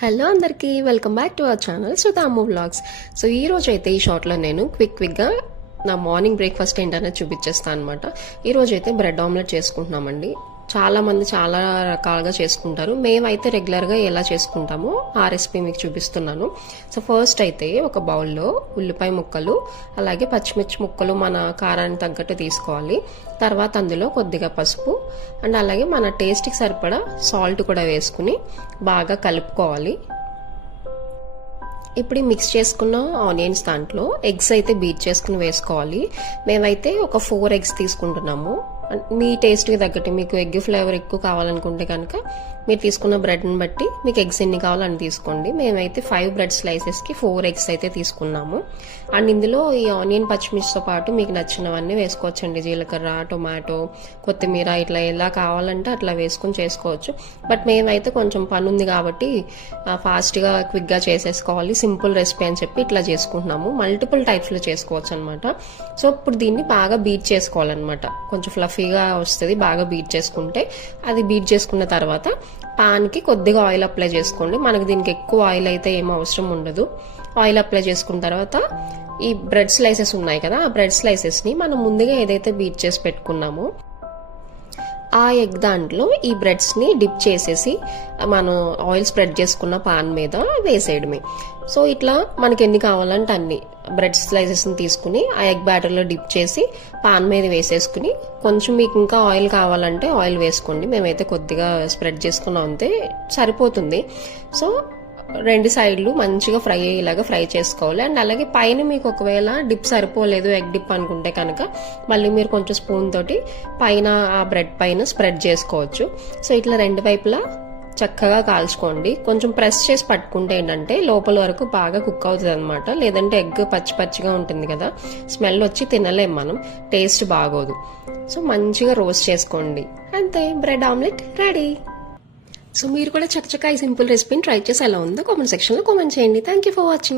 Hello అందరికీ welcome back to our channel Sudha Ammu vlogs. So ఈ రోజు అయితే ఈ షార్ట్లో నేను క్విక్గా నా మార్నింగ్ బ్రేక్ఫాస్ట్ ఏంటనేది చూపించేస్తాను అనమాట. ఈ రోజు అయితే బ్రెడ్ ఆమ్లెట్ చేసుకుంటున్నామండి. చాలా మంది చాలా రకాలుగా చేసుకుంటారు. మేమైతే రెగ్యులర్గా ఎలా చేసుకుంటామో ఆ రెసిపీ మీకు చూపిస్తున్నాను. సో ఫస్ట్ అయితే ఒక బౌల్లో ఉల్లిపాయ ముక్కలు అలాగే పచ్చిమిర్చి ముక్కలు మన కారానికి తగ్గట్టు తీసుకోవాలి. తర్వాత అందులో కొద్దిగా పసుపు అండ్ అలాగే మన టేస్ట్కి సరిపడా సాల్ట్ కూడా వేసుకుని బాగా కలుపుకోవాలి. ఇప్పుడు మిక్స్ చేసుకున్న ఆనియన్స్ దాంట్లో ఎగ్స్ అయితే బీట్ చేసుకుని వేసుకోవాలి. మేమైతే ఒక 4 eggs తీసుకుంటున్నాము. మీ టేస్ట్కి తగ్గట్టు మీకు ఎగ్ ఫ్లేవర్ ఎక్కువ కావాలనుకుంటే కనుక మీరు తీసుకున్న బ్రెడ్ని బట్టి మీకు ఎగ్స్ ఎన్ని కావాలని తీసుకోండి. మేమైతే 5 బ్రెడ్ స్లైసెస్కి 4 eggs అయితే తీసుకున్నాము. అండ్ ఇందులో ఈ ఆనియన్ పచ్చిమిర్చితో పాటు మీకు నచ్చినవన్నీ వేసుకోవచ్చండి. జీలకర్ర, టొమాటో, కొత్తిమీర ఇట్లా ఎలా కావాలంటే అట్లా వేసుకుని చేసుకోవచ్చు. బట్ మేమైతే కొంచెం పని ఉంది కాబట్టి ఫాస్ట్గా క్విక్గా చేసేసుకోవాలి, సింపుల్ రెసిపీ అని చెప్పి ఇట్లా చేసుకుంటున్నాము. మల్టిపుల్ టైప్స్లో చేసుకోవచ్చు అనమాట. సో ఇప్పుడు దీన్ని బాగా బీట్ చేసుకోవాలన్నమాట. కొంచెం ఫ్లఫీగా వస్తుంది బాగా బీట్ చేసుకుంటే. అది బీట్ చేసుకున్న తర్వాత పాన్కి కొద్దిగా ఆయిల్ అప్లై చేసుకోండి. మనకు దీనికి ఎక్కువ ఆయిల్ అయితే ఏం అవసరం ఉండదు. ఆయిల్ అప్లై చేసుకున్న తర్వాత ఈ బ్రెడ్ స్లైసెస్ ఉన్నాయి కదా, ఆ బ్రెడ్ స్లైసెస్ని మనం ముందుగా ఏదైతే బీట్ చేసి పెట్టుకున్నామో ఆ ఎగ్ దాంట్లో ఈ బ్రెడ్స్ని డిప్ చేసేసి మనం ఆయిల్ స్ప్రెడ్ చేసుకున్న పాన్ మీద వేసేయడమే. సో ఇట్లా మనకి ఎన్ని కావాలంటే అన్ని బ్రెడ్ స్లైసెస్ని తీసుకుని ఆ ఎగ్ బ్యాటర్లో డిప్ చేసి పాన్ మీద వేసేసుకుని కొంచెం మీకు ఇంకా ఆయిల్ కావాలంటే ఆయిల్ వేసుకోండి. మేమైతే కొద్దిగా స్ప్రెడ్ చేసుకున్నాం అంతే, సరిపోతుంది. సో 2 సైడ్లు మంచిగా ఫ్రై అయ్యేలాగా ఫ్రై చేసుకోవాలి. అండ్ అలాగే పైన మీకు ఒకవేళ డిప్ సరిపోలేదు ఎగ్ డిప్ అనుకుంటే కనుక మళ్ళీ మీరు కొంచెం స్పూన్ తోటి పైన ఆ బ్రెడ్ పైన స్ప్రెడ్ చేసుకోవచ్చు. సో ఇట్లా 2 వైపులా చక్కగా కాల్చుకోండి. కొంచెం ప్రెస్ చేసి పట్టుకుంటే ఏంటంటే లోపల వరకు బాగా కుక్ అవుతుంది అనమాట. లేదంటే ఎగ్ పచ్చి పచ్చిగా ఉంటుంది కదా, స్మెల్ వచ్చి తినలేం మనం, టేస్ట్ బాగోదు. సో మంచిగా రోస్ట్ చేసుకోండి, అంతే బ్రెడ్ ఆమ్లెట్ రెడీ. సో మీరు కూడా చక్కచక్క ఈ సింపుల్ రెసిపీని ట్రై చేసి ఎలా ఉందో కామెంట్ సెక్షన్లో కామెంట్ చేయండి. Thank you for watching.